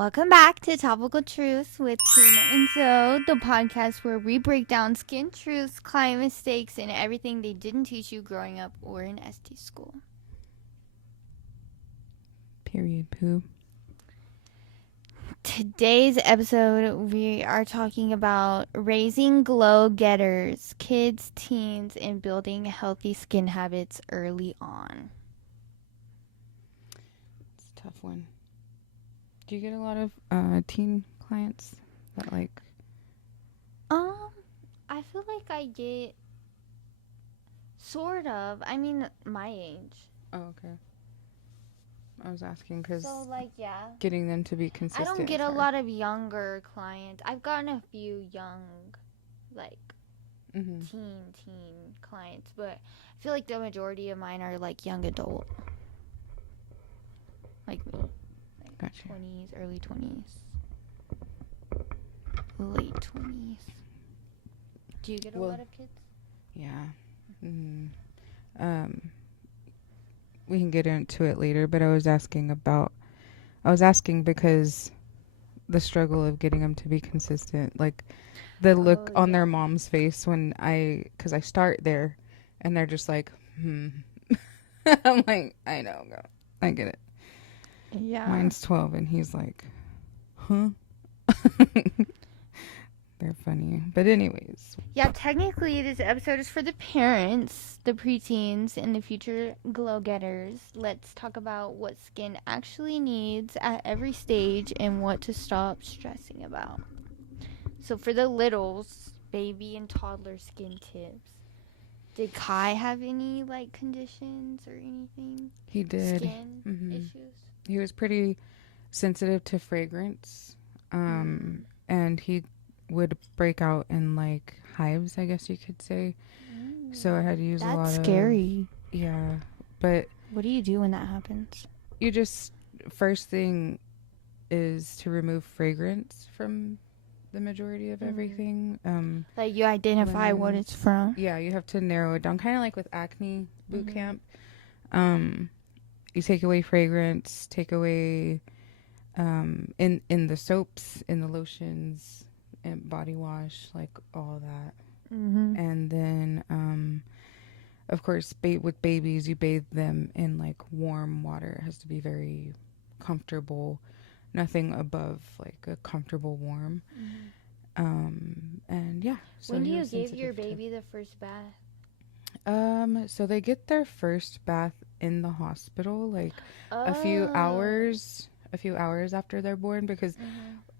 Welcome back to Topical Truths with Tina and Zoe, the podcast where we break down skin truths, client mistakes, and everything they didn't teach you growing up or in ST school. Period, poo. Today's episode, we are talking about raising glow getters, kids, teens, and building healthy skin habits early on. It's a tough one. Do you get a lot of teen clients that like? I feel like I get sort of. I mean, my age. Oh, okay. I was asking because Yeah. getting them to be consistent. I don't get a lot of younger clients. I've gotten a few young, teen clients, but I feel like the majority of mine are like young adult, like me, like Gotcha. 20s, early 20s, late 20s. Do you get a lot of kids? Yeah. Mm-hmm. We can get into it later, but I was asking because the struggle of getting them to be consistent, like the look on their mom's face because I start there and they're just like, I'm like, I know, girl. I get it. Yeah. Mine's 12 and he's like, huh? They're funny. But anyways. Yeah, technically this episode is for the parents, the preteens, and the future glow getters. Let's talk about what skin actually needs at every stage and what to stop stressing about. So for the littles, baby and toddler skin tips. Did Kai have any conditions or anything? He did. Skin issues? He was pretty sensitive to fragrance. And he would break out in hives, I guess you could say. So I had to use a lot of... That's scary. Yeah. But... What do you do when that happens? You just... First thing is to remove fragrance from the majority of everything. You identify what it's from? Yeah, you have to narrow it down. Kind of like with acne boot camp. You take away fragrance, take away... in the soaps, in the lotions... and body wash, all that. And then of course with babies you bathe them in warm water. It has to be very comfortable, nothing above a comfortable warm. And yeah, so when do you give your baby the first bath? So they get their first bath in the hospital a few hours after they're born, because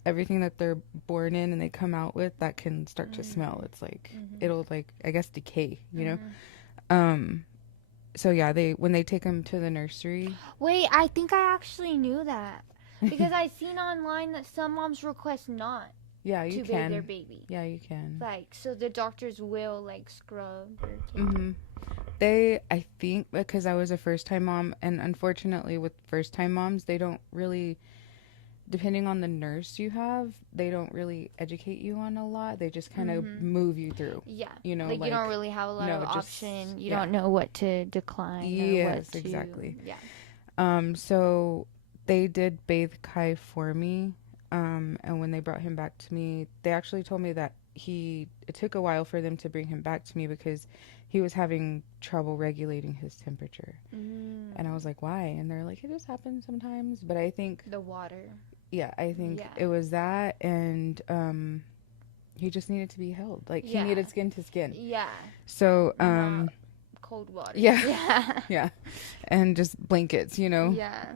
everything that they're born in and they come out with, that can start to smell. It's it'll I guess decay, you know. So yeah, when they take them to the nursery. Wait, I think I actually knew that because I seen online that some moms request not you to can bathe their baby. Yeah, you can. So the doctors will scrub their kid. I think because I was a first time mom, and unfortunately with first time moms, they don't really, depending on the nurse you have, they don't really educate you on a lot. They just kind of move you through. Yeah. You know, you don't really have a lot of option. You don't know what to decline. Yes, or what to, exactly. Yeah. So they did bathe Kai for me. And when they brought him back to me, they actually told me that it took a while for them to bring him back to me because he was having trouble regulating his temperature. And I was like, why? And they're like, it just happens sometimes. But I think the water. Yeah, I think it was that, and he just needed to be held. He needed skin to skin. Yeah. So not cold water. Yeah. Yeah. And just blankets, you know. Yeah.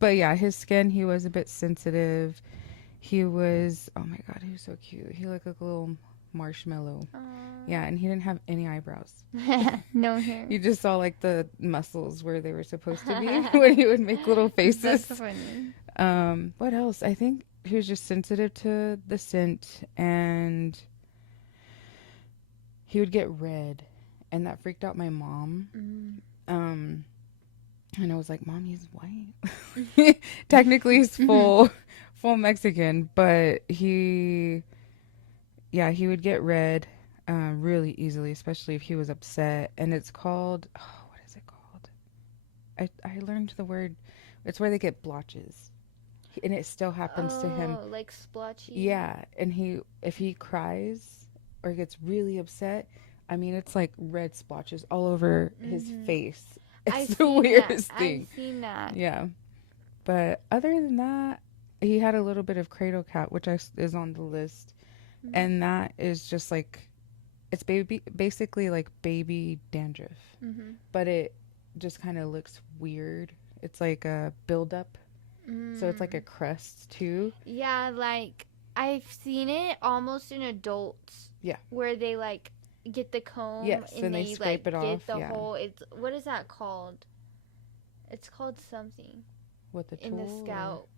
But yeah, his skin, he was a bit sensitive. He was, oh my God, he was so cute. He looked like a little marshmallow. Yeah, and he didn't have any eyebrows. No hair. You just saw the muscles where they were supposed to be when he would make little faces. That's funny. What else? I think he was just sensitive to the scent, and he would get red, and that freaked out my mom. And I was like, Mom, he's white. Technically he's full Mexican, but he would get red really easily, especially if he was upset. And it's called, what is it called? I learned the word. It's where they get blotches. and it still happens to him. Oh, like splotchy. Yeah, and if he cries or gets really upset, I mean, it's like red splotches all over his Mhm. face. It's I've the seen that. weirdest I've thing. seen that. Yeah. But other than that, he had a little bit of cradle cat, which is on the list. Mhm. And that is just like, it's basically like baby dandruff, Mhm. but it just kind of looks weird. It's like a buildup. So it's like a Mm. crust too. Yeah, like I've seen it almost in adults Yeah. where they like get the comb Yes. and And they they scrape it like off. get the Yeah. whole it's what is that called? It's called something With the in the tool or. scalp.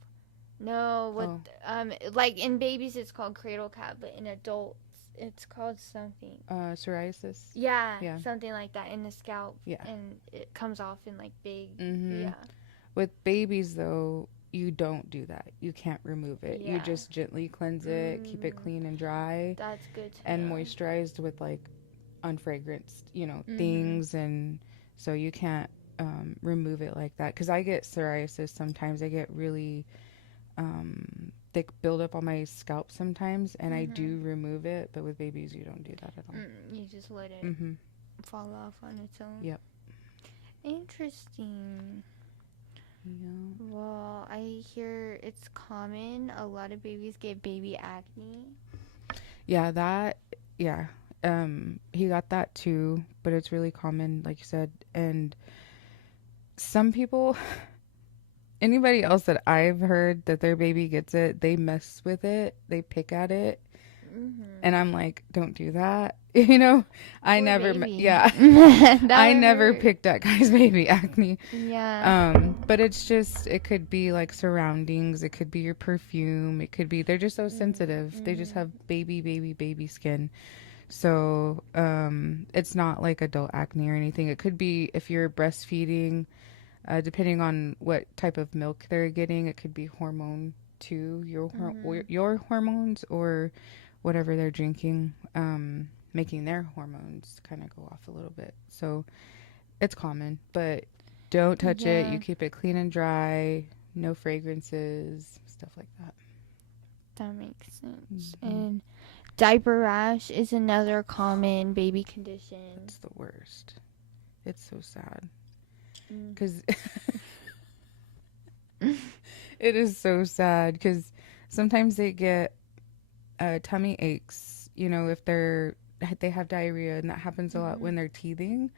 No, what Oh. like in babies it's called cradle cap, but in adults it's called something. Psoriasis. Yeah, Yeah. something like that in the scalp Yeah. and it comes off in like big Mm-hmm. yeah. With babies, though, you don't do that. You can't remove it. You Yeah. just gently cleanse it, keep it Mm, clean and dry, that's good to and know. moisturized with like unfragranced, Mhm. things. And so you can't remove it like that. Because I get psoriasis sometimes. I get really thick buildup on my scalp sometimes, and I Mhm. do remove it. But with babies, you don't do that at all. You just let it Mm-hmm. fall off on its own. Yep. Interesting. Yeah. Well, I hear it's common. A lot of babies get baby acne. Yeah, that, yeah. He got that too, but it's really common, like you said. And some people, anybody else that I've heard that their baby gets it, they mess with it, they pick at it, and Mhm. I'm like, don't do that. You know, I Poor never, baby. yeah, That I would never hurt. picked at guys' baby acne. Yeah. But it's just, it could be like surroundings, it could be your perfume, it could be, they're just so sensitive. They just Mhm. have baby skin. So, it's not like adult acne or anything. It could be if you're breastfeeding, depending on what type of milk they're getting, it could be hormone too, or Mhm. your hormones or whatever they're drinking, making their hormones kind of go off a little bit. So it's common, but don't touch it. You Yeah, keep it clean and dry, no fragrances, stuff like that. that makes sense. Hmm. And diaper rash is another common baby condition. It's the worst. It's so sad Mm. because it is so sad because sometimes they get tummy aches, if they have diarrhea, and that happens a lot Mhm. when they're teething.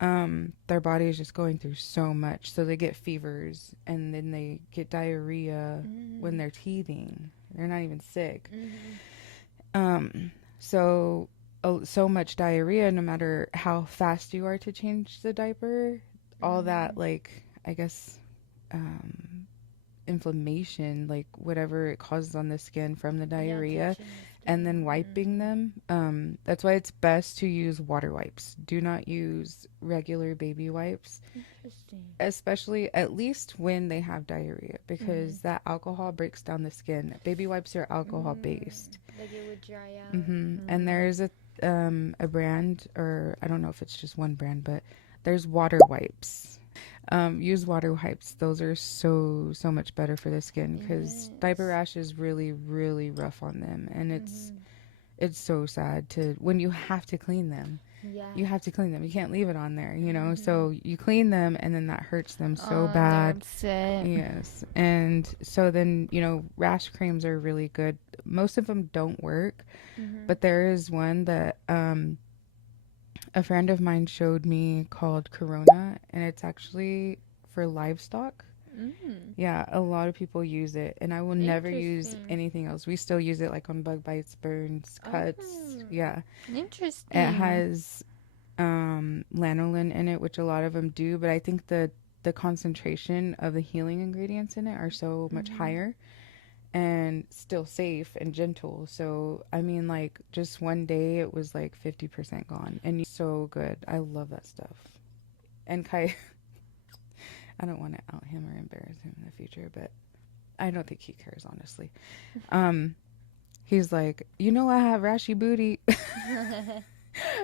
Their body is just going through so much, so they get fevers, and then they get diarrhea when Mhm. they're teething. They're not even sick. Mhm. Um, so so much diarrhea, no matter how fast you are to change the diaper, all that, Mhm. like, I guess, um, inflammation, like whatever it causes on the skin from the Yeah, diarrhea, touching the and then skin. wiping Mhm. them. That's why it's best to use water wipes. Do not use regular baby wipes, Interesting. especially at least when they have diarrhea, Mhm. because that alcohol breaks down the skin. Baby wipes are alcohol based. Like it would dry out. And Mm. there's a brand, or I don't know if it's just one brand, but there's water wipes. Use water wipes. Those are so much better for the skin, because diaper Yes. rash is really rough on them, and Mhm. it's so sad to when you have to clean them. Yeah. You have to clean them. You can't leave it on there, Mhm. So you clean them, and then that hurts them so Oh, they're bad. upset. Yes. And so then, rash creams are really good. Most of them don't work, Mhm. but there is one that a friend of mine showed me called Corona, and it's actually for livestock. Mm. Yeah, a lot of people use it, and I will never use Interesting. anything else. We still use it like on bug bites, burns, cuts. Oh, Yeah. It interesting. has lanolin in it, which a lot of them do, but I think the concentration of the healing ingredients in it are so much Mhm. higher and still safe and gentle. So, I mean, like, just one day it was like 50% gone, and so good. I love that stuff. And Kai, I don't want to out him or embarrass him in the future, but I don't think he cares, honestly. Um, he's like, I have rashy booty.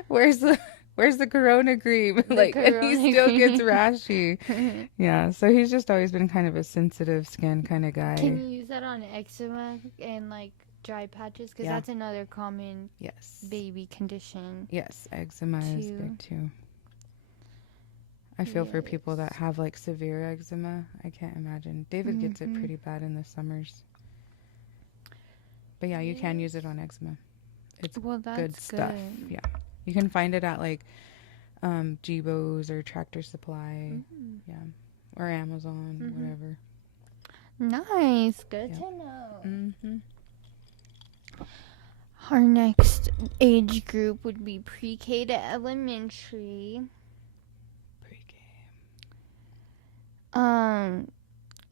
Where's the Where's the corona cream? The Like, and he corona still gets cream. rashy. Yeah, so he's just always been kind of a sensitive skin kind of Can guy. you use that on eczema and like dry patches? Because Yeah. that's another common Yes. baby condition Yes, eczema is too. big too. I feel for people that have like severe eczema. I can't imagine. David gets it pretty bad in the summers. But yeah, you can use it on eczema. It's that's good stuff. Yeah. You can find it at like Gbo's or Tractor Supply. Yeah. Or Amazon, whatever. Nice. Good Yeah. to know. Mm-hmm. Our next age group would be pre-K to elementary.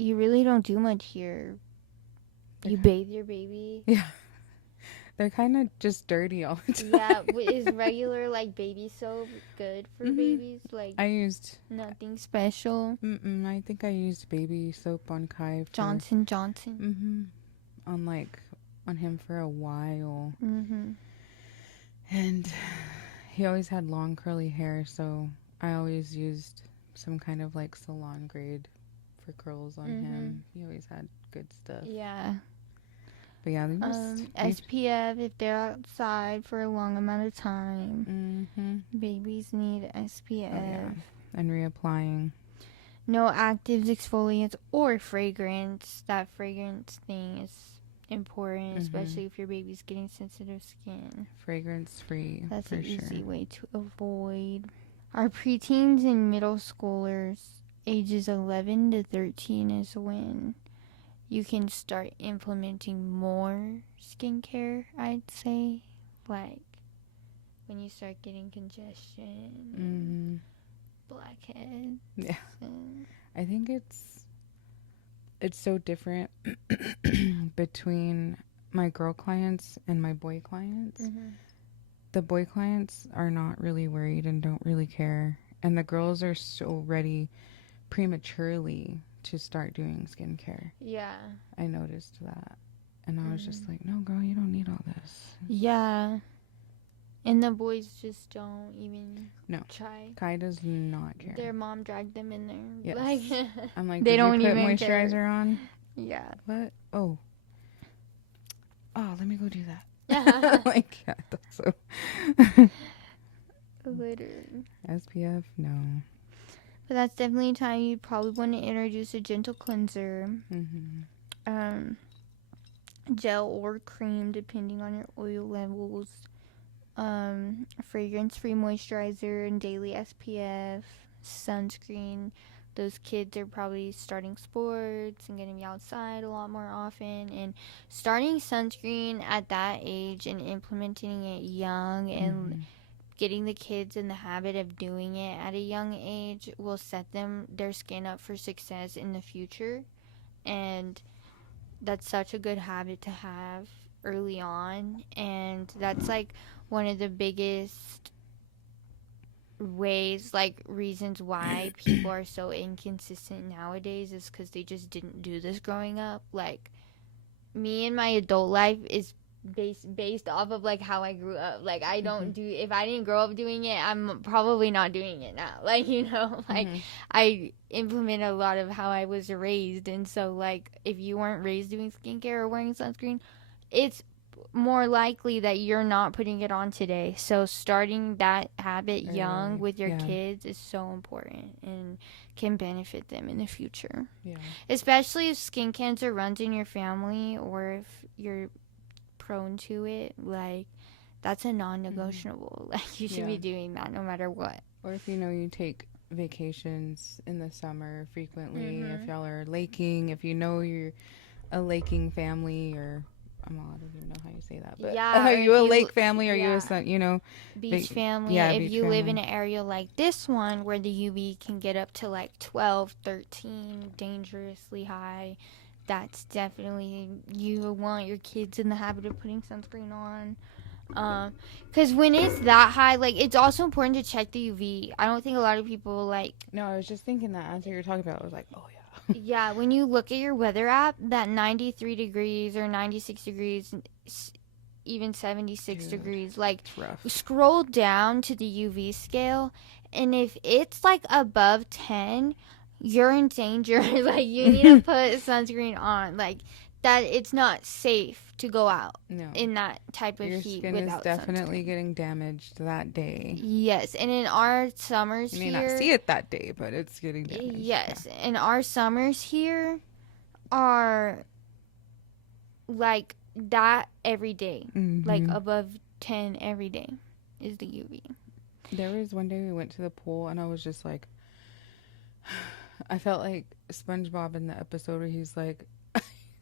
You really don't do much here. You bathe your baby. Yeah. They're kind of just dirty all the time. Yeah, is regular like baby soap good for babies? Like I used nothing special. I think I used baby soap on Kai. Johnson. On him for a while. Mm-hmm. And he always had long curly hair, so I always used some kind of like salon grade for curls on him. He always had good stuff. Yeah. But yeah, they just SPF if they're outside for a long amount of time. Mm-hmm. Babies need SPF. Oh, yeah. And reapplying. No actives, exfoliants, or fragrance. That fragrance thing is important, especially if your baby's getting sensitive skin. Fragrance free. That's for an sure. easy way to avoid. Our preteens and middle schoolers, ages 11 to 13, is when you can start implementing more skincare, I'd say. Like when you start getting congestion, blackheads. Yeah. And I think it's so different between my girl clients and my boy clients. The boy clients are not really worried and don't really care. And the girls are so ready prematurely to start doing skincare. Yeah. I noticed that. And I was just like, no, girl, you don't need all this. Yeah. And the boys just don't even try. Kai does not care. Their mom dragged them in there. Yes. Like, I'm like, they did don't you put even moisturizer care. on? Yeah. What? Oh, let me go do that. Yeah. Like, yeah, I thought so. Literally. SPF, no. But that's definitely a time you probably want to introduce a gentle cleanser. Gel or cream, depending on your oil levels. Fragrance-free moisturizer and daily SPF. Sunscreen. Those kids are probably starting sports and going to be outside a lot more often. And starting sunscreen at that age and implementing it young and getting the kids in the habit of doing it at a young age will set their skin up for success in the future. And that's such a good habit to have early on. And that's like one of the biggest reasons why people are so inconsistent nowadays is because they just didn't do this growing up. Like, me and my adult life is based off of like how I grew up. Like, I don't do, if I didn't grow up doing it, I'm probably not doing it now. Like, you know, like I implement a lot of how I was raised. And so like, if you weren't raised doing skincare or wearing sunscreen, it's more likely that you're not putting it on today. So starting that habit young with your kids is so important and can benefit them in the future. Yeah. Especially if skin cancer runs in your family or if you're prone to it, like that's a non-negotiable. Like you should be doing that no matter what. Or if you take vacations in the summer frequently, if y'all are laking, if you know you're a laking family, or I don't even know how you say that, but are you a lake family or you a beach family? Yeah, if you live in an area like this one where the UV can get up to like 12, 13, dangerously high, that's definitely, you want your kids in the habit of putting sunscreen on. Because when it's that high, like, it's also important to check the UV. I don't think a lot of people like. No, I was just thinking that as you were talking about it, I was like, oh yeah. Yeah, when you look at your weather app, that 93 degrees or 96 degrees, even 76 Dude, degrees. Like, it's rough. scroll down to the UV scale, and if it's like above 10, you're in danger. Like, you need to put sunscreen on. Like, that it's not safe to go out No. in that type of Your heat skin without is definitely sunscreen. getting damaged that day. Yes, and in our summers You may here, not see it that day, but it's getting damaged. yes, and our summers here are like that every day. Like above 10 every day is the UV. There was one day we went to the pool and I was just like, I felt like SpongeBob in the episode where he's like,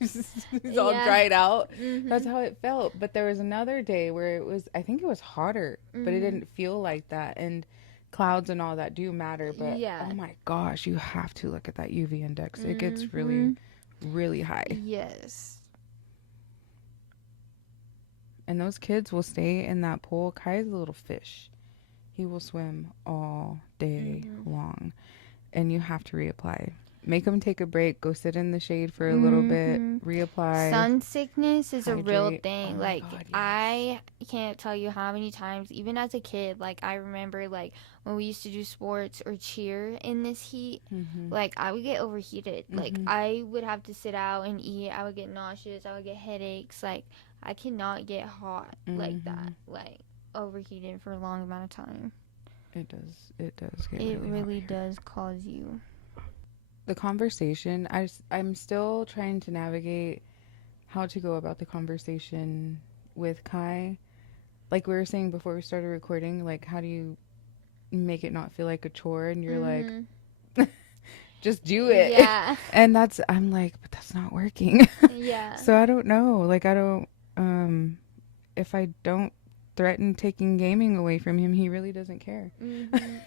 he's all dried out. That's how it felt. But there was another day where I think it was hotter, but it didn't feel like that. And clouds and all that do matter. But oh my gosh, you have to look at that UV index. It gets really, really high. Yes. And those kids will stay in that pool. Kai's a little fish. He will swim all day long. And you have to reapply. Make them take a break. Go sit in the shade for a little bit. Reapply. Sun sickness is a real Hydrate. thing. Oh like, God, yes. I can't tell you how many times, even as a kid, like, I remember, like, when we used to do sports or cheer in this heat, like, I would get overheated. Like, I would have to sit out and eat. I would get nauseous. I would get headaches. Like, I cannot get hot like that. Like, overheated for a long amount of time. It does get It really hot. does cause you. The conversation, I'm still trying to navigate how to go about the conversation with Kai. Like we were saying before we started recording, like, how do you make it not feel like a chore? And you're like, just do it. Yeah. And I'm like, but that's not working. Yeah. So I don't know. Like, I don't, if I don't threaten taking gaming away from him, he really doesn't care.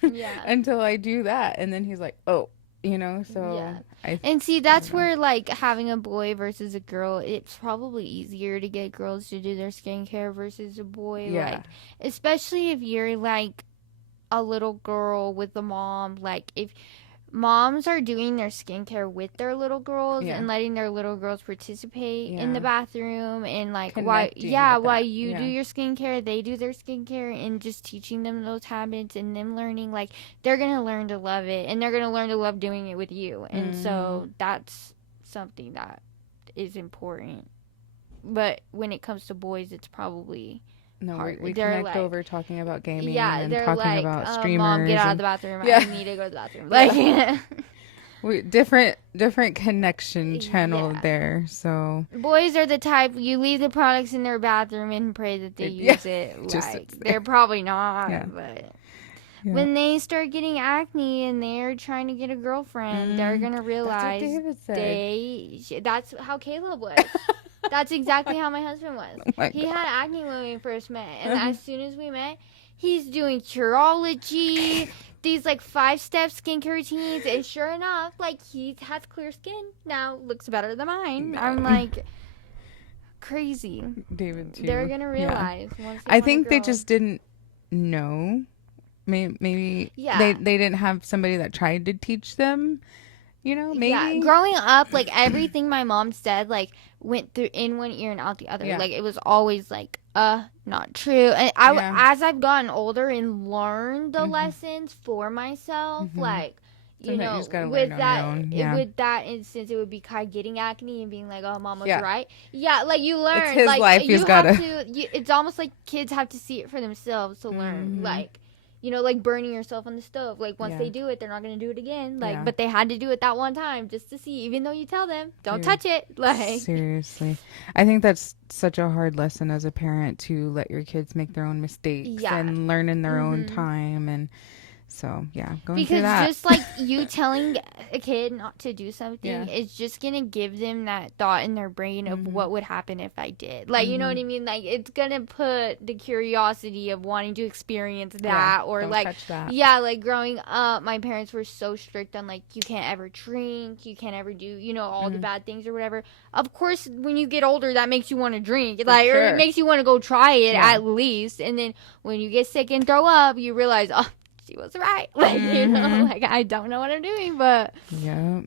Yeah. Until I do that. And then he's like, oh, you know, so. Yeah. And see, that's where, like, having a boy versus a girl, it's probably easier to get girls to do their skincare versus a boy. Yeah. Like, especially if you're, like, a little girl with a mom. Like, if moms are doing their skincare with their little girls and letting their little girls participate in the bathroom and like while you do your skincare, they do their skincare, and just teaching them those habits and them learning, like, they're gonna learn to love it and they're gonna learn to love doing it with you. And so that's something that is important. But when it comes to boys, it's probably we connect, like, over talking about gaming and talking like, about streamers. Mom, get out of the bathroom. I need to go to the bathroom. Like, different connection channel there. So boys are the type, you leave the products in their bathroom and pray that they use it. Like, they're probably not, but when they start getting acne and they're trying to get a girlfriend, they're gonna realize that's how Caleb was. That's exactly how my husband was. He had acne when we first met. And as soon as we met, he's doing Curology, these, like, 5-step skincare routines. And sure enough, like, he has clear skin now. Looks better than mine. I'm like, crazy. David, too. They're going to realize. Once I think they just didn't know. Maybe they didn't have somebody that tried to teach them. You know, maybe. Yeah, growing up, like, everything my mom said, like, went through in one ear and out the other. Like, it was always like, not true. And as I've gotten older and learned the lessons for myself, like, you know, with that instance, it would be Kai getting acne and being like, oh, mom was right. Yeah, like, you learn. It's his like, life. He's got to. It's almost like kids have to see it for themselves to learn. Like, you know, like burning yourself on the stove. Like, once they do it, they're not going to do it again. Like, but they had to do it that one time just to see, even though you tell them, don't touch it. Like, seriously. I think that's such a hard lesson as a parent, to let your kids make their own mistakes and learn in their own time. And so, going through that. Because just like you telling a kid not to do something, it's just going to give them that thought in their brain of what would happen if I did. Like, you know what I mean? Like, it's going to put the curiosity of wanting to experience that. Or don't like, touch that. Like, growing up, my parents were so strict on, like, you can't ever drink, you can't ever do, you know, all the bad things or whatever. Of course, when you get older, that makes you want to drink. Like, or it makes you want to go try it at least. And then when you get sick and throw up, you realize, oh, she was right. Like, you know, like, I don't know what I'm doing, but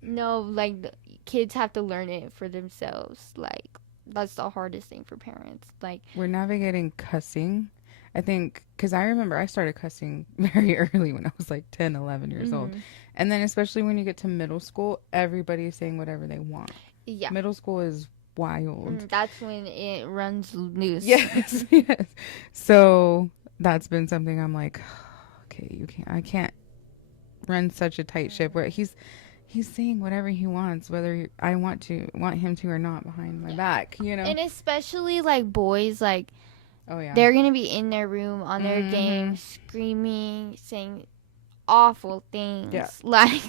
no, like, kids have to learn it for themselves. Like, That's the hardest thing for parents. Like, We're navigating cussing. I think because I remember I started cussing very early when I was like 10, 11 years old. mm-hmm. And then, especially when you get to middle school, everybody is saying whatever they want. Yeah. Middle school is wild. That's when it runs loose. Yes, yes. So that's been something I'm like, okay, I can't run such a tight ship where he's saying whatever he wants, whether I want him to or not behind my back, And especially like boys, like Oh yeah. they're gonna be in their room on their game, screaming, saying awful things, like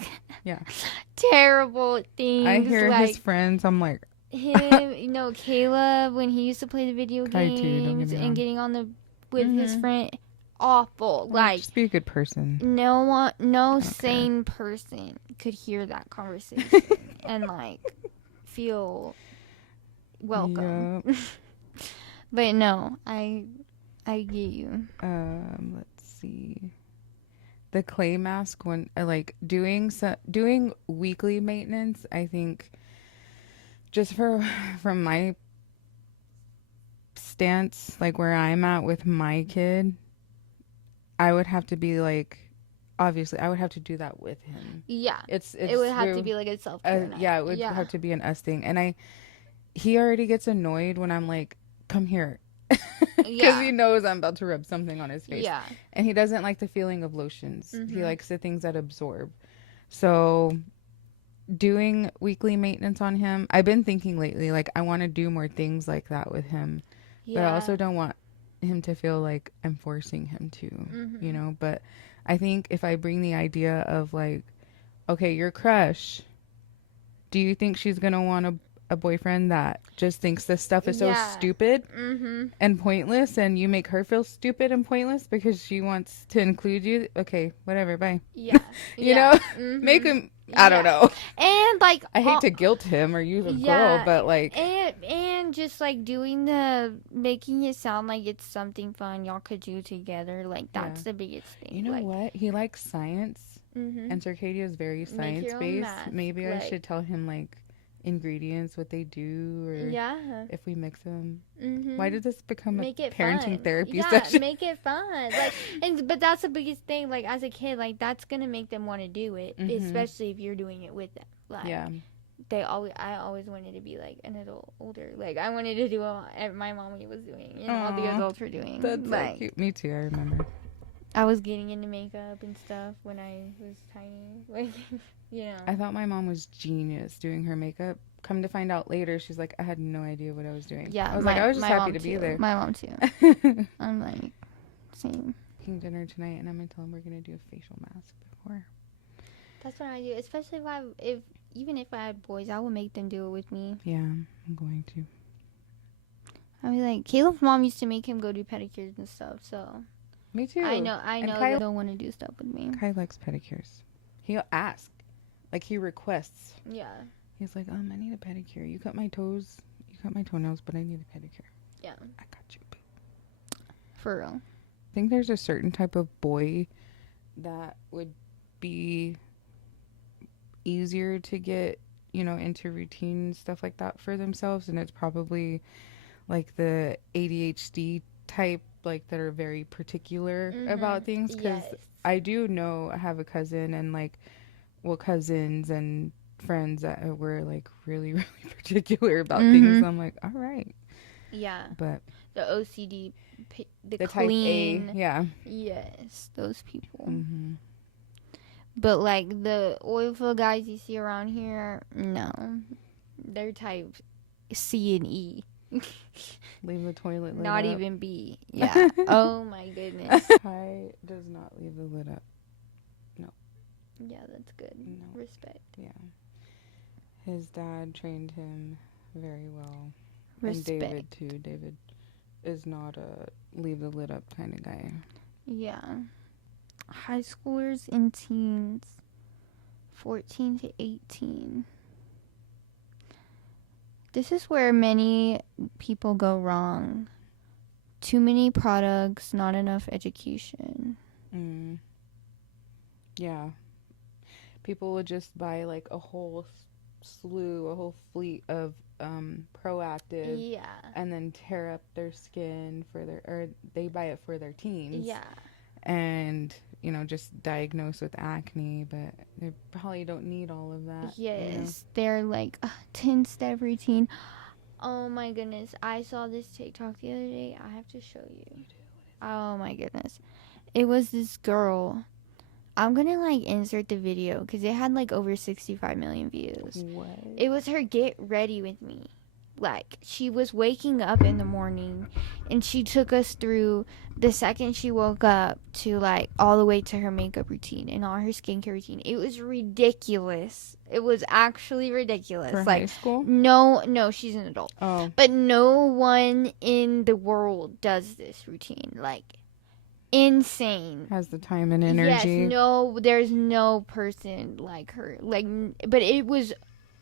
terrible things. I hear like, his friends. I'm like him, Caleb, when he used to play the video Kai too, don't games get me and wrong. getting on with his friend, awful. Like, just be a good person. No sane person could hear that conversation and like feel welcome. Yep. But no, I get you. Let's see. The clay mask when like doing weekly maintenance, I think just from my stance, like where I'm at with my kid, I would have to be like, obviously I would have to do that with him. Yeah. It would have to be like a self-care night. Yeah, it would have to be an us thing. And he already gets annoyed when I'm like, come here. Because he knows I'm about to rub something on his face. Yeah. And he doesn't like the feeling of lotions. He likes the things that absorb. So doing weekly maintenance on him, I've been thinking lately, like I want to do more things like that with him. Yeah. But I also don't want him to feel like I'm forcing him to, But I think if I bring the idea of like, okay, your crush, do you think she's going to want a boyfriend that just thinks this stuff is so stupid and pointless, and you make her feel stupid and pointless because she wants to include you? Okay, whatever, bye. Yeah. you know? Make him, I don't know. And like, I hate to guilt him or use a girl, but like, and just like making it sound like it's something fun y'all could do together. Like that's the biggest thing. You know what? He likes science, and Circadia is very science based. Maybe I should tell him like ingredients, what they do, or if we mix them. Why did this become a parenting therapy session? Make it fun. But that's the biggest thing. Like as a kid, like that's gonna make them want to do it, especially if you're doing it with them. Like, I always wanted to be like an adult older. Like I wanted to do what my mommy was doing, and all the adults were doing. That's so cute. Me too. I remember. I was getting into makeup and stuff when I was tiny. Like, I thought my mom was genius doing her makeup. Come to find out later, she's like, I had no idea what I was doing. Yeah, I was just happy to be there. My mom too. I'm like, same. Making dinner tonight, and I'm gonna tell him we're gonna do a facial mask before. That's what I do. Especially even if I had boys, I would make them do it with me. Yeah, I'm going to. I'd be like, Caleb's mom used to make him go do pedicures and stuff, so. Me too. I know they don't want to do stuff with me. Kai likes pedicures. He'll ask. Like, he requests. Yeah. He's like, I need a pedicure. You cut my toes. You cut my toenails, but I need a pedicure. Yeah. I got you. For real. I think there's a certain type of boy that would be easier to get, into routine stuff like that for themselves. And it's probably like the ADHD type, like that are very particular about things. Because I do know I have a cousin and cousins and friends that were like really, really particular about things. I'm like, all right. Yeah. But the OCD, the clean. Type A, yeah. Yes, those people. But like the oilful guys you see around here, no. They're type C and E. Leave the toilet lid not up. Even B. Yeah. Oh my goodness. Kai does not leave the lid up. No. Yeah, that's good. No. Respect. Yeah. His dad trained him very well. Respect. And David too. David is not a leave the lid up kind of guy. Yeah. High schoolers and teens, 14 to 18. This is where many people go wrong. Too many products, not enough education. Yeah. People would just buy like a whole slew, a whole fleet of proactive Yeah. and then tear up their skin for their, or they buy it for their teens. Yeah. And, just diagnose with acne, but they probably don't need all of that. Yes. They're like 10-step routine. Oh my goodness. I saw this TikTok the other day. I have to show you. Oh my goodness. It was this girl. I'm gonna like insert the video because it had like over 65 million views. What? It was her get ready with me. Like, she was waking up in the morning and she took us through the second she woke up to like all the way to her makeup routine and all her skincare routine. It was ridiculous. It was actually ridiculous. For like high school? no, she's an adult. Oh. But no one in the world does this routine. Like, insane. Has the time and energy. Yes, no, there's no person like her. Like, but it was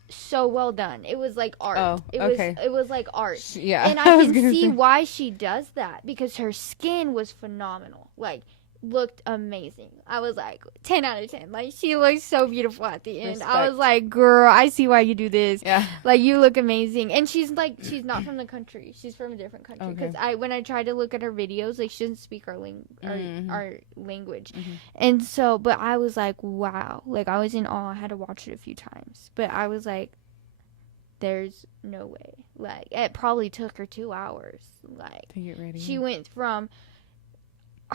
so well done. It was like art. Oh, okay. It was like art. Yeah. And I can see why she does that because her skin was phenomenal. Like, looked amazing. I was like 10 out of 10. Like, she looked so beautiful at the end. I was like, girl, I see why you do this. Yeah. Like, you look amazing. And she's not from the country. She's from a different country. Because when I tried to look at her videos, like, she doesn't speak our language. Mm-hmm. And so, but I was like, wow. Like, I was in awe. I had to watch it a few times. But I was like, there's no way. Like, it probably took her 2 hours. Like, to get ready. She went from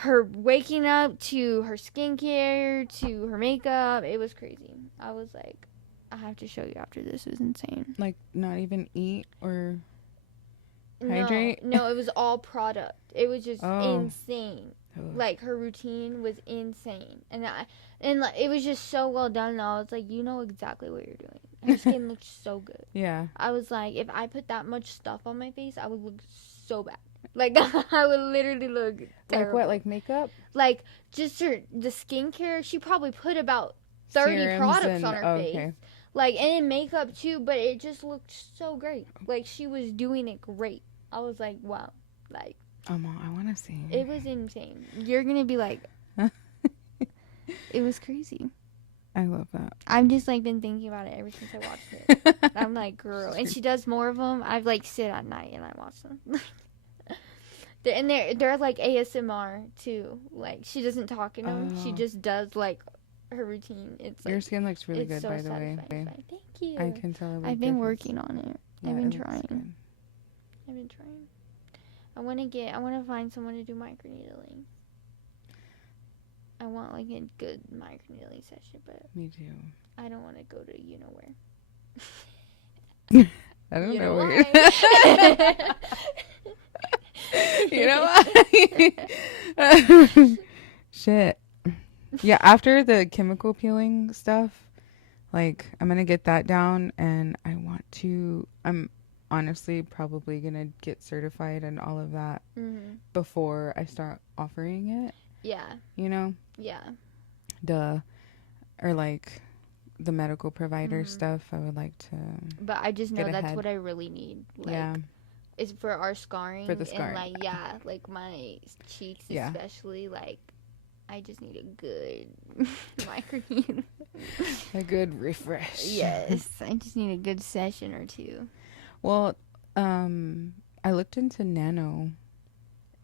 her waking up to her skincare to her makeup. It was crazy. I was like, I have to show you after this. It was insane. Like, not even eat or hydrate? No, it was all product. It was just insane. Like, her routine was insane. And like, it was just so well done. And I was like, you know exactly what you're doing. Her skin looked so good. Yeah. I was like, if I put that much stuff on my face, I would look so bad. Like, I would literally look terrible. Like what? Like makeup? Like, just the skincare. She probably put about 30 Serums products on her face. Okay. Like, and in makeup too, but it just looked so great. Like, she was doing it great. I was like, wow. Like, I want to see. it was insane. You're going to be like, it was crazy. I love that. I've just, like, been thinking about it ever since I watched it. I'm like, girl. And she does more of them. I've, like, sit at night and I watch them. And they're like ASMR too. Like, she doesn't talk in them. She just does like her routine. It's like, your skin looks really good, so by the way. Thank you. I can tell. I've been working on it. Yeah, I've been trying. I want to find someone to do microneedling. I want like a good microneedling session, but me too. I don't want to go to where. I don't know where. You know what? Shit. Yeah, after the chemical peeling stuff, like, I'm gonna get that down, and I'm honestly probably gonna get certified and all of that before I start offering it. Yeah. You know? Yeah. Or like the medical provider stuff, I would like to. But I just know that's what I really need. Like, yeah. It's for our scarring. For the scarring. And, like, like my cheeks especially, like, I just need a good microneedle. A good refresh. Yes. I just need a good session or two. Well, I looked into nano,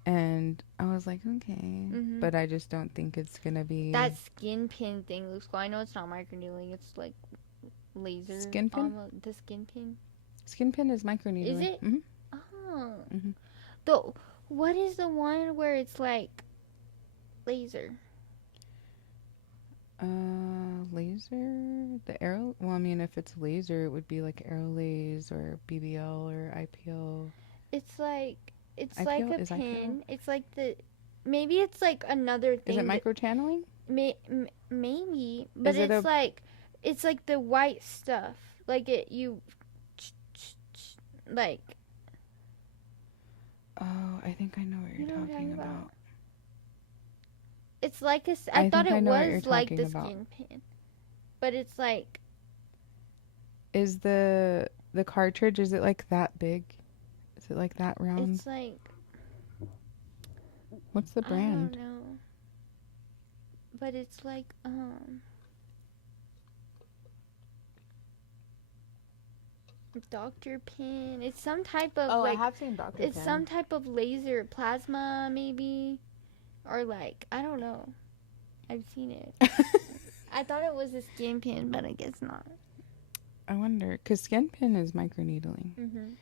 and I was like, okay. But I just don't think it's going to be. That skin pin thing looks cool. I know it's not microneedling. It's, like, laser. Skin pin? The skin pin. Skin pin is microneedling. Is it? Mm-hmm. Oh. What is the one where it's like laser? Laser? The arrow? Well, I mean, if it's laser, it would be like Aerolase or BBL or IPL. It's like a is pin. IPL? It's like maybe it's like another thing. Is it microchanneling? Maybe, but it's like the white stuff. Like like. Oh, I think I know what you're talking about. It's like I thought it was like the skin pin, but it's like. Is the cartridge? Is it like that big? Is it like that round? It's like. What's the brand? I don't know. But it's like Dr. Pin. It's some type of I have seen Dr. it's Pin. some type of laser plasma maybe, or like I don't know. I've seen it. I thought it was a skin pin, but I guess not. I wonder, because skin pin is microneedling.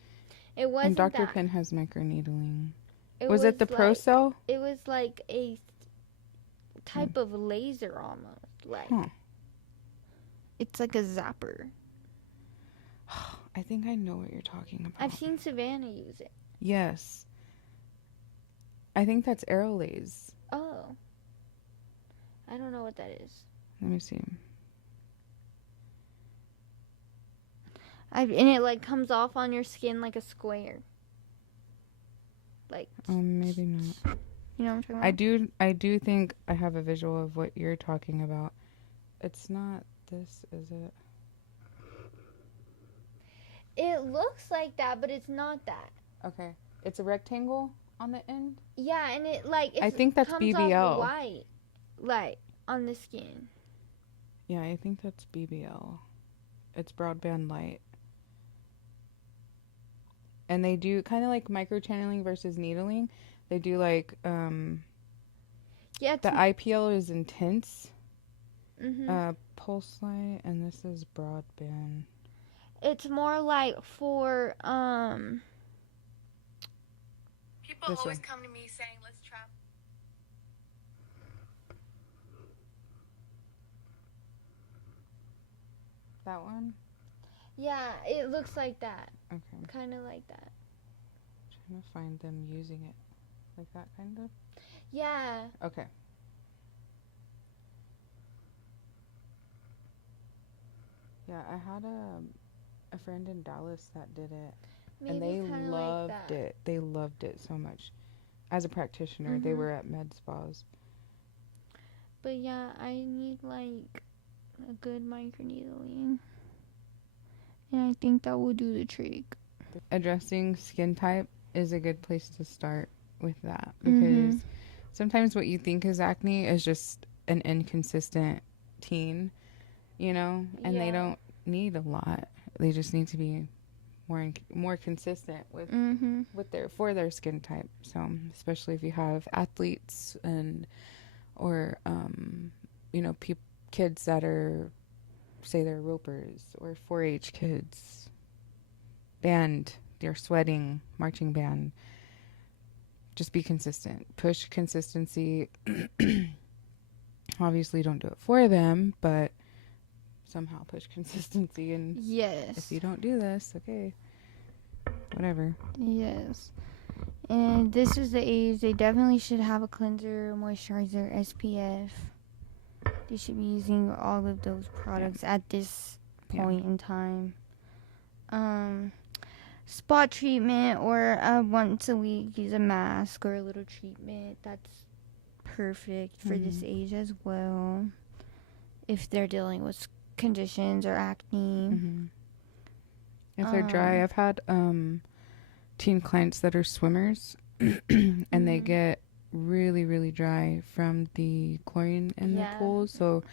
It wasn't And Dr. that. Pin has microneedling. It Was it the like, ProCell? It was like a type of laser almost. Like it's like a zapper. I think I know what you're talking about. I've seen Savannah use it. Yes. I think that's Aerolase. Oh. I don't know what that is. Let me see. And it like comes off on your skin like a square. Like. Maybe not. You know what I'm talking about? I do think I have a visual of what you're talking about. It's not this, is it? It looks like that, but it's not that. Okay. It's a rectangle on the end? Yeah, and it like I think that's comes BBL. off white, like on the skin. Yeah, I think that's BBL. It's broadband light. And they do kind of like microchanneling versus needling. They do like Yeah. the IPL is intense. Mhm. Pulse light, and this is broadband. It's more like for People This always one. come to me saying, "Let's travel." That one? Yeah, it looks like that. Okay. Kind of like that. Trying to find them using it. Like that kind of? Yeah. Okay. Yeah, I had a friend in Dallas that did it. Maybe And they kinda loved like that. it. They loved it so much. As a practitioner, they were at med spas. But yeah, I need like a good microneedling. And I think that will do the trick. Addressing skin type is a good place to start with that, because sometimes what you think is acne is just an inconsistent teen, you know, and they don't need a lot. They just need to be more consistent with for their skin type. So especially if you have athletes or you know, kids that are, say, they're ropers or 4-H kids, band, they're sweating, marching band. Just be consistent. Push consistency. Obviously, don't do it for them, but somehow push consistency. And yes, if you don't do this, okay, whatever. Yes. And this is the age they definitely should have a cleanser, moisturizer, SPF. They should be using all of those products at this point in time. Spot treatment, or once a week use a mask or a little treatment. That's perfect for this age as well. If they're dealing with conditions or acne. If they're dry, I've had teen clients that are swimmers and they get really, really dry from the chlorine in the pool. So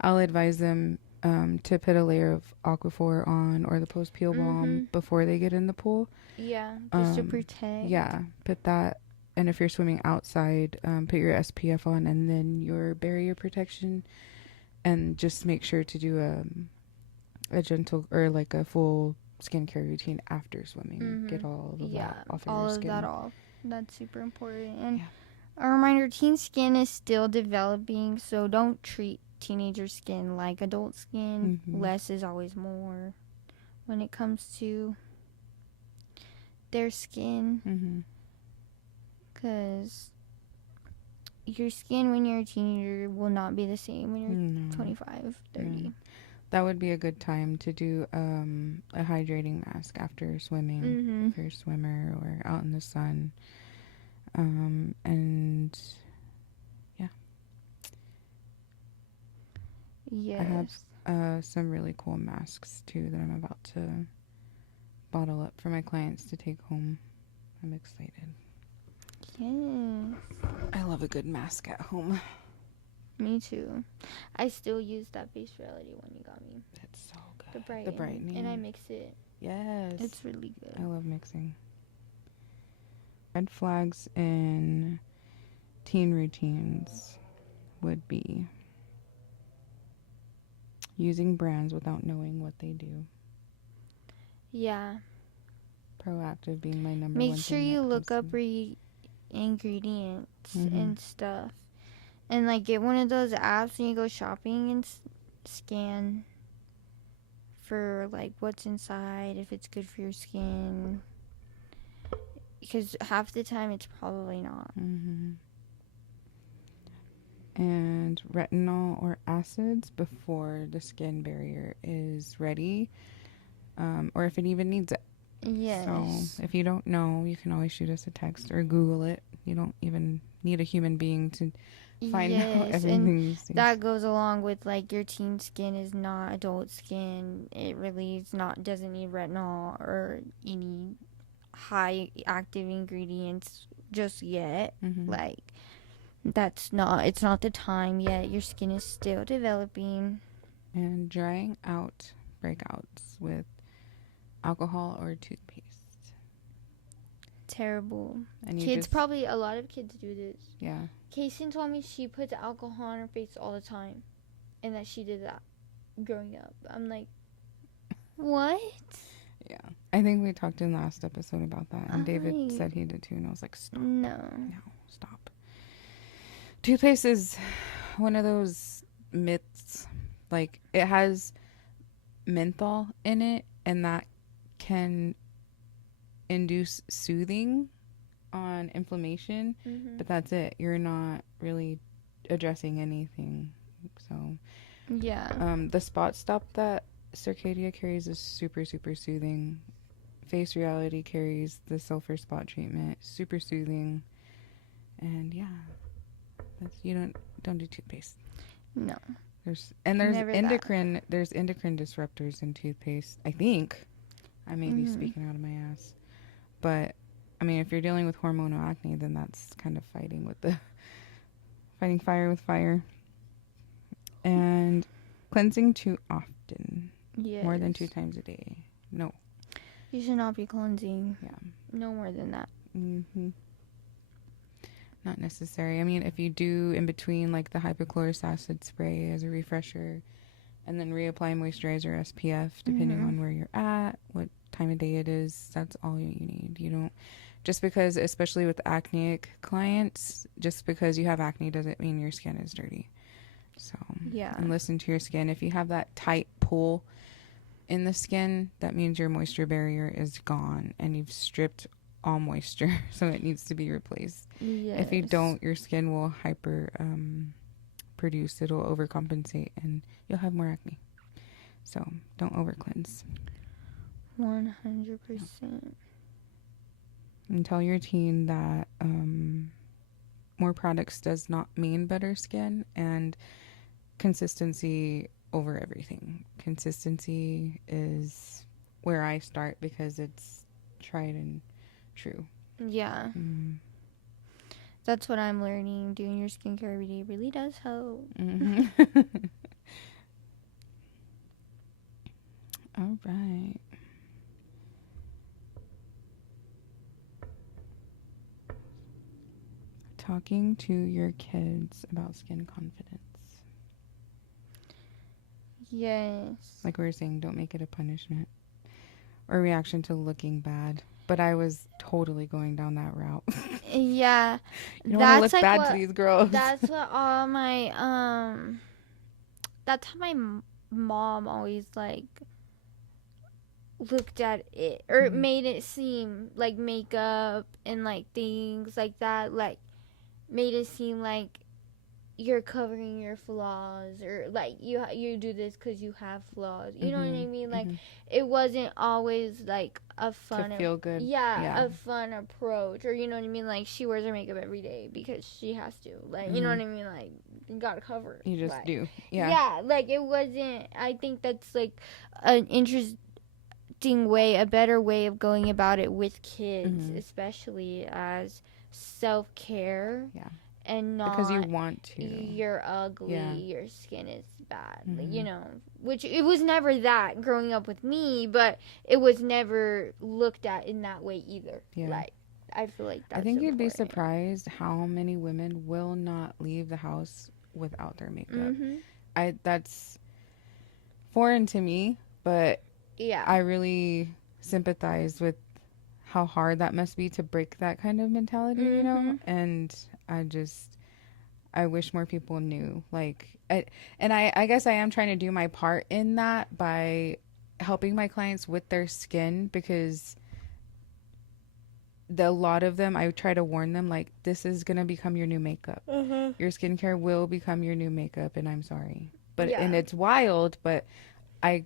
I'll advise them to put a layer of Aquaphor on, or the post peel balm before they get in the pool. Yeah, just to protect. Yeah, put that. And if you're swimming outside, put your SPF on, and then your barrier protection, and just make sure to do a gentle, or like a full skincare routine after swimming. Get all of that off of your skin. All of that off. That's super important. And a reminder, teen skin is still developing, so don't treat teenager skin like adult skin. Less is always more when it comes to their skin. Because your skin when you're a teenager will not be the same when you're 25, 30. That would be a good time to do a hydrating mask after swimming, if you're a swimmer or out in the sun. And yeah. Yes. I have some really cool masks too that I'm about to bottle up for my clients to take home. I'm excited. Yes. I love a good mask at home. Me too. I still use that Face Reality one you got me. It's so good. The brightening. And I mix it Yes. It's really good. I love mixing. Red flags in teen routines would be using brands without knowing what they do. Yeah. Proactive being my number Make one sure thing you that look comes up to- ingredients Mhm. and stuff. And like get one of those apps and you go shopping and scan for like what's inside, if it's good for your skin. Because half the time it's probably not. Mhm. And retinol or acids before the skin barrier is ready, or if it even needs it. Yes. So if you don't know, you can always shoot us a text or Google it. You don't even need a human being to find out Yes, everything and these days. that goes along with like your teen skin is not adult skin. It really is not, doesn't need retinol or any high active ingredients just yet. Mhm. Like it's not the time yet. Your skin is still developing. And drying out breakouts with alcohol or toothpaste. Terrible. And you Kids just, probably, a lot of kids do this. yeah. Kason told me she puts alcohol on her face all the time, and that she did that growing up. I'm like, what? Yeah. I think we talked in the last episode about that. And David I- said he did too. And I was like, stop. No. No, stop. Toothpaste is one of those myths. Like, it has menthol in it, and that can induce soothing on inflammation, Mm-hmm. but that's it. You're not really addressing anything. So, Yeah. the spot stop that Circadia carries is super, super soothing. Face Reality carries the sulfur spot treatment, super soothing. And yeah, that's, you don't do toothpaste. No. There's Never that. endocrine disruptors in toothpaste. I think I may be Mhm. speaking out of my ass, but I mean, if you're dealing with hormonal acne, then that's kind of fighting fire with fire. And cleansing too often, Yes. more than 2 times a day. No. You should not be cleansing. Yeah. No more than that. Mm-hmm. Not necessary. I mean, if you do in between, like the hypochlorous acid spray as a refresher, and then reapply moisturizer SPF, depending Mhm. on where you're at, what time of day it is, that's all you need. You don't, just because, especially with acneic clients, just because you have acne doesn't mean your skin is dirty. So, Yeah. and listen to your skin. If you have that tight pull in the skin, that means your moisture barrier is gone and you've stripped all moisture, so it needs to be replaced. Yes. If you don't, your skin will hyper produce, it'll overcompensate, and you'll have more acne. So don't over cleanse. 100%. And tell your teen that more products does not mean better skin, and consistency over everything. Consistency is where I start because it's tried and true. Yeah. That's what I'm learning. Doing your skincare every day really does help. Mm-hmm. All right. Talking to your kids about skin confidence. Yes. Like we were saying, don't make it a punishment or reaction to looking bad. But I was totally going down that route. Yeah. You don't want to look like bad what, to these girls. That's what all my that's how my mom always like looked at it, or Mhm. made it seem like makeup and like things like that, like made it seem like you're covering your flaws, or like you do this because you have flaws. You know what I mean? Like it wasn't always like a fun to feel good. yeah, a fun approach, or you know what I mean? Like she wears her makeup every day because she has to. Like you know what I mean? Like you gotta cover it. You just like, do. Yeah. Yeah, like it wasn't. I think that's like an interesting way, a better way of going about it with kids, especially as self-care. Yeah. and not because you want to. you're ugly, Yeah. your skin is bad, Mhm. you know, which it was never that growing up with me, but it was never looked at in that way either. Yeah. Like, I feel like that's I think you'd be important. surprised how many women will not leave the house without their makeup. Mm-hmm. That's foreign to me, but Yeah. I really sympathize with how hard that must be to break that kind of mentality, you know? Mhm. And I wish more people knew. I guess I am trying to do my part in that by helping my clients with their skin, because a lot of them, I try to warn them, like, this is going to become your new makeup. Your skincare will become your new makeup, and I'm sorry. And it's wild, but I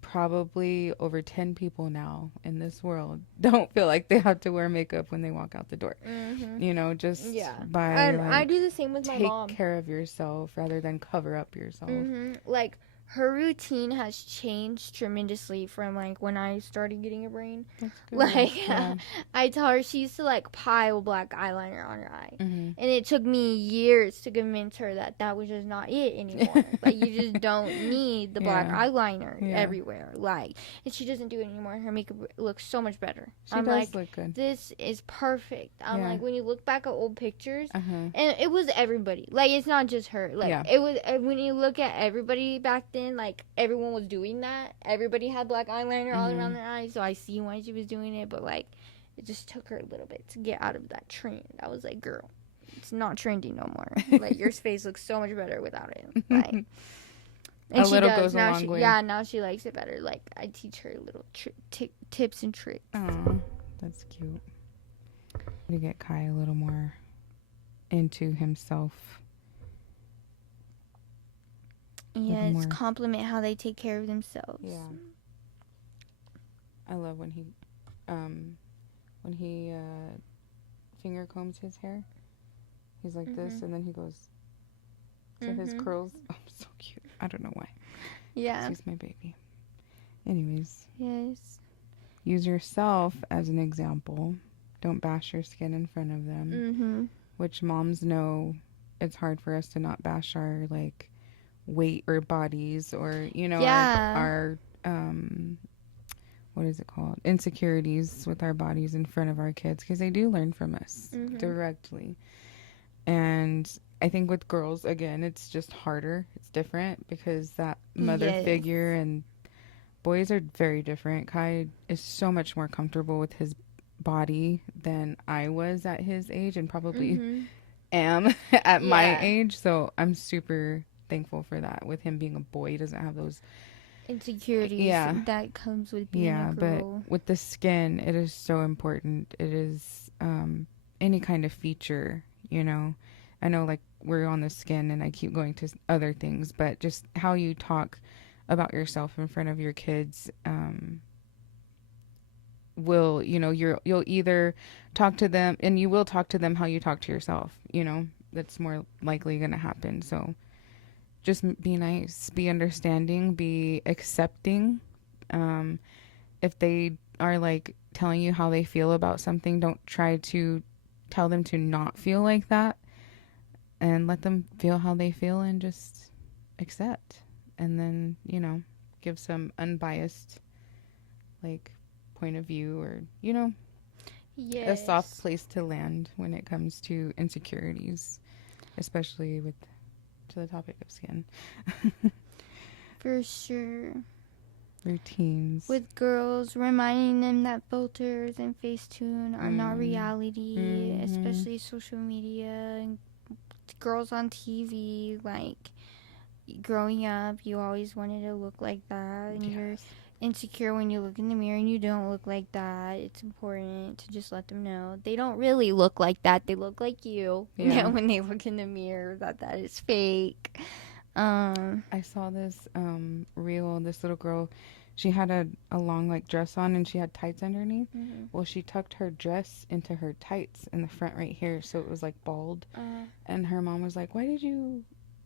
probably over 10 people now in this world don't feel like they have to wear makeup when they walk out the door. Mm-hmm. You know, just Yeah. by And I do the same with my mom. take care of yourself rather than cover up yourself. Mm-hmm. Like, her routine has changed tremendously from, like, when I started getting a brain. That's good. Like, Yeah. I tell her she used to, like, pile black eyeliner on her eye. Mhm. And it took me years to convince her that that was just not it anymore. Like, you just don't need the black Yeah. eyeliner Yeah. everywhere. Like, and she doesn't do it anymore. Her makeup looks so much better. She I'm does like, look good. this is perfect. I'm Yeah. like, when you look back at old pictures, Uh-huh. and it was everybody. Like, it's not just her. Like, Yeah. it was, when you look at everybody back then, like, everyone was doing that. Everybody had black eyeliner all around their eyes, so I see why she was doing it, but, like, it just took her a little bit to get out of that trend. I was like, girl, it's not trendy no more. Like, your face looks so much better without it. Like, and A she little does. goes a Now long she, way. yeah, now she likes it better. Like, I teach her little tips and tricks. Aw, that's cute. To get Kai a little more into himself. Yes, more. compliment how they take care of themselves. Yeah. I love when he finger combs his hair. He's like this, and then he goes to his curls. Oh, so cute. I don't know why. Yeah. He's my baby. Anyways, Yes. use yourself as an example. Don't bash your skin in front of them. Mm-hmm. Which moms know it's hard for us to not bash our, like, weight or bodies, or, you know, Yeah. our what is it called, insecurities with our bodies in front of our kids, because they do learn from us directly. And I think with girls, again, it's just harder. It's different because that mother figure, and boys are very different. Kai is so much more comfortable with his body than I was at his age, and probably am at my age. So I'm super thankful for that. With him being a boy, he doesn't have those insecurities that comes with being a girl. But with the skin, it is so important. It is any kind of feature, you know. I know, like, we're on the skin and I keep going to other things, but just how you talk about yourself in front of your kids will, you know, you'll either talk to them, and you will talk to them how you talk to yourself, you know. That's more likely going to happen. So just be nice, be understanding, be accepting. If they are, like, telling you how they feel about something, don't try to tell them to not feel like that, and let them feel how they feel, and just accept. And then, you know, give some unbiased, like, point of view, or, you know, a soft place to land when it comes to insecurities, especially to the topic of skin. For sure. Routines. With girls, reminding them that filters and Facetune are not reality, especially social media and girls on TV. Like, growing up, you always wanted to look like that, and you're insecure when you look in the mirror and you don't look like that. It's important to just let them know they don't really look like that. They look like you. Yeah. When they look in the mirror, that is fake. I saw this reel. This little girl, she had a long, like, dress on, and she had tights underneath. Well, she tucked her dress into her tights in the front right here, so it was, like, bald. And her mom was like, why did you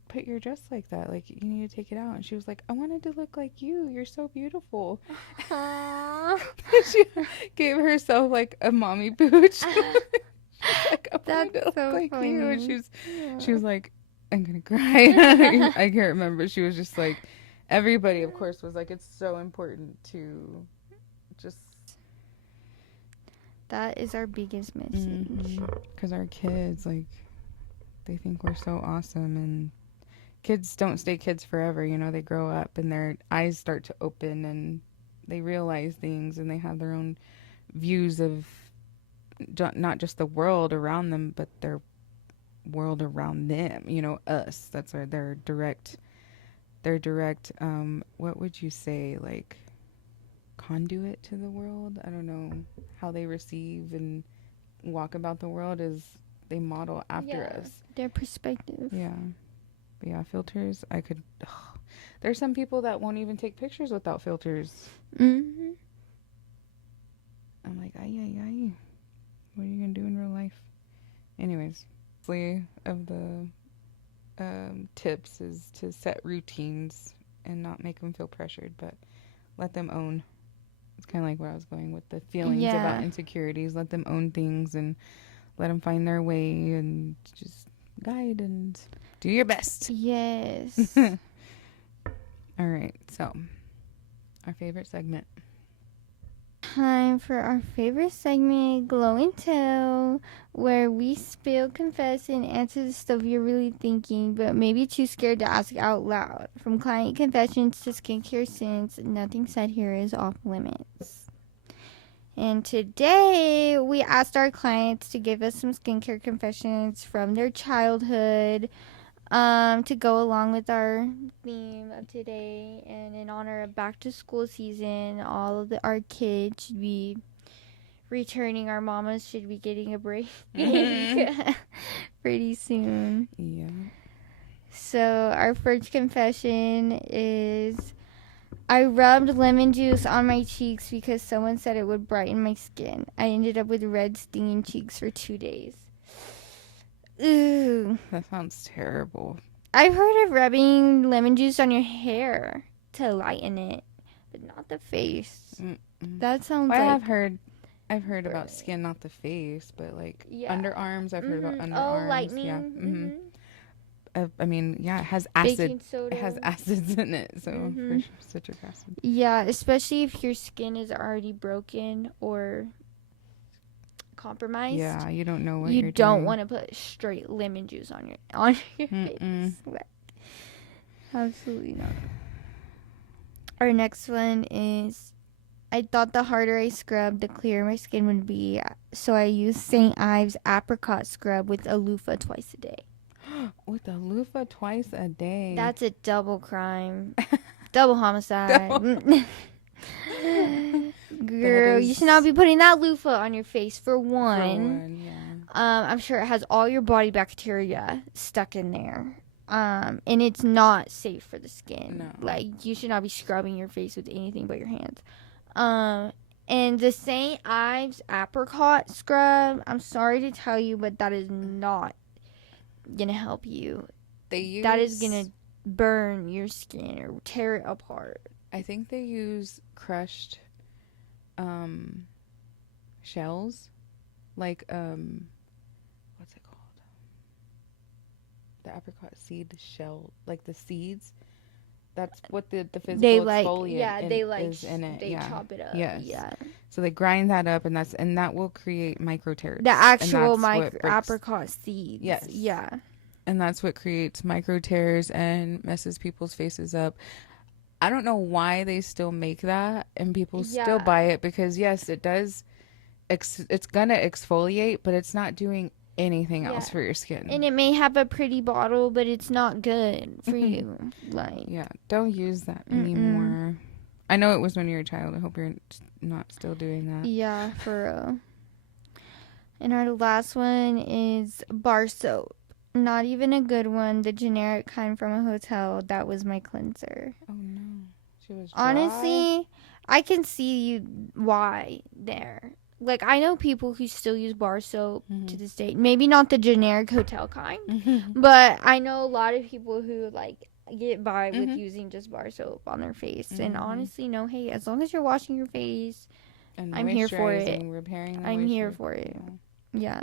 put your dress like that? Like, you need to take it out. And she was like, I wanted to look like you. You're so beautiful. Aww. She gave herself, like, a mommy pooch. like, I That's wanted to look so like you. And funny. she was like, I'm gonna cry. I can't remember. She was just like, everybody, of course, was like, it's so important to just That is our biggest message. because our kids, like, they think we're so awesome, and kids don't stay kids forever. You know, they grow up and their eyes start to open and they realize things and they have their own views of not just the world around them, but their world around them. You know, us. That's their direct. What would you say, like, conduit to the world? I don't know how they receive and walk about the world is they model after us. Their perspective. Yeah. But yeah, filters, I could. There's some people that won't even take pictures without filters. Mm-hmm. I'm like, ay. What are you going to do in real life? Anyways, of the tips is to set routines and not make them feel pressured, but let them own. It's kind of like where I was going with the feelings about insecurities. Let them own things and let them find their way and just guide and do your best. Yes. All right, so our favorite segment. Time for our favorite segment, Glow and Tell, where we spill, confess, and answer the stuff you're really thinking, but maybe too scared to ask out loud. From client confessions to skincare sins, nothing said here is off limits. And today, we asked our clients to give us some skincare confessions from their childhood, to go along with our theme of today. And in honor of back to school season, all of our kids should be returning. Our mamas should be getting a break pretty soon. Yeah. So our first confession is, I rubbed lemon juice on my cheeks because someone said it would brighten my skin. I ended up with red stinging cheeks for 2 days. Ooh. That sounds terrible. I've heard of rubbing lemon juice on your hair to lighten it, but not the face. That sounds Well, like... I've heard about skin, not the face, but like Yeah. underarms. I've heard about underarms. Oh, lightning. Yeah. I mean, yeah, it has acid. Baking soda. It has acids in it, so for sure, citric acid. Yeah, especially if your skin is already broken or compromised. Yeah, you don't know what you you're don't doing. want to put straight lemon juice on your face. Absolutely not. Our next one is, I thought the harder I scrubbed, the clearer my skin would be, so I used St. Ives apricot scrub with a loofah twice a day. With a loofah twice a day. That's a double crime. Double homicide. Girl, you should not be putting that loofah on your face for one. Yeah. I'm sure it has all your body bacteria stuck in there. And it's not safe for the skin. No. Like, you should not be scrubbing your face with anything but your hands. And the St. Ives apricot scrub, I'm sorry to tell you, but that is not gonna help you. That is gonna burn your skin or tear it apart. I think they use crushed shells, like what's it called? The apricot seed shell, like the seeds. That's what the physical exfoliant is in it. They chop it up. Yes. Yeah. So they grind that up, and that will create micro tears. The actual apricot seeds. Yes. Yeah. And that's what creates micro tears and messes people's faces up. I don't know why they still make that and people still buy it, because yes, it does. It's gonna exfoliate, but it's not doing anything else for your skin. And it may have a pretty bottle, but it's not good for you. Like, yeah, don't use that anymore. I know it was when you were a child. I hope you're not still doing that. Yeah, for real. And our last one is bar soap. Not even a good one, the generic kind from a hotel. That was my cleanser. Oh no, she was dry. Honestly, I can see why there. Like, I know people who still use bar soap to this day. Maybe not the generic hotel kind, but I know a lot of people who, like, get by with using just bar soap on their face. And honestly, no, hey, as long as you're washing your face, and I'm here for it. Repairing I'm here for it. Yeah.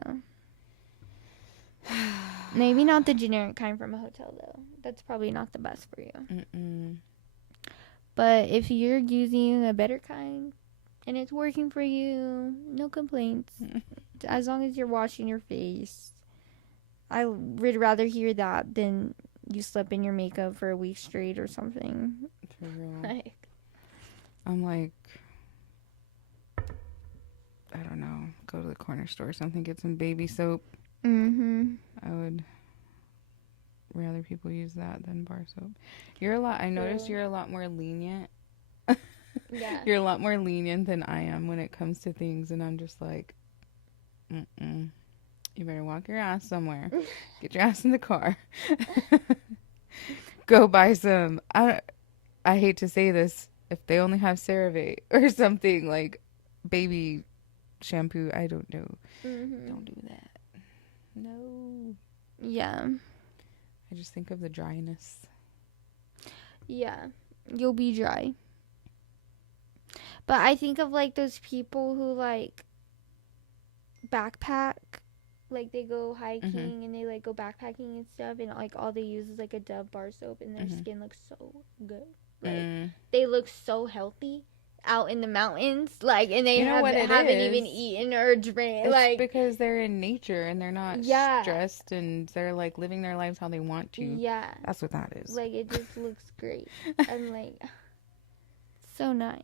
Maybe not the generic kind from a hotel, though. That's probably not the best for you. Mm-mm. But if you're using a better kind and it's working for you, no complaints. As long as you're washing your face. I would rather hear that than you slept in your makeup for a week straight or something. For real. Like, I'm like, I don't know, go to the corner store or something, get some baby soap. mm-hmm. I would rather people use that than bar soap. I noticed you're a lot more lenient. Yeah. You're a lot more lenient than I am when it comes to things, and I'm just like, mm-mm. You better walk your ass somewhere. Get your ass in the car. Go buy some. I hate to say this, if they only have CeraVe or something like baby shampoo, I don't know. Mm-hmm. Don't do that. No. Yeah. I just think of the dryness. Yeah. You'll be dry. But I think of like those people who like backpack. Like they go hiking and they like go backpacking and stuff, and like all they use is like a Dove bar soap, and their skin looks so good. Like they look so healthy out in the mountains, like, and they haven't even eaten or drank. It's like because they're in nature and they're not stressed, and they're like living their lives how they want to. Yeah, that's what that is. Like it just looks great. I'm like, so nice.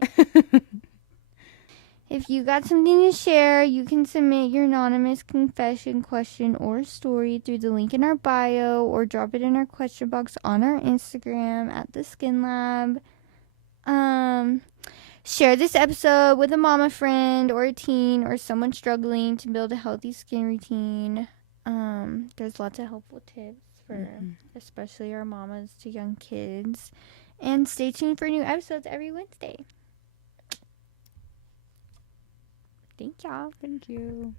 If you got something to share, you can submit your anonymous confession, question, or story through the link in our bio, or drop it in our question box on our Instagram at the Skin Lab. Share this episode with a mama friend or a teen or someone struggling to build a healthy skin routine. There's lots of helpful tips for especially our mamas to young kids. And stay tuned for new episodes every Wednesday. Thank y'all. Thank you.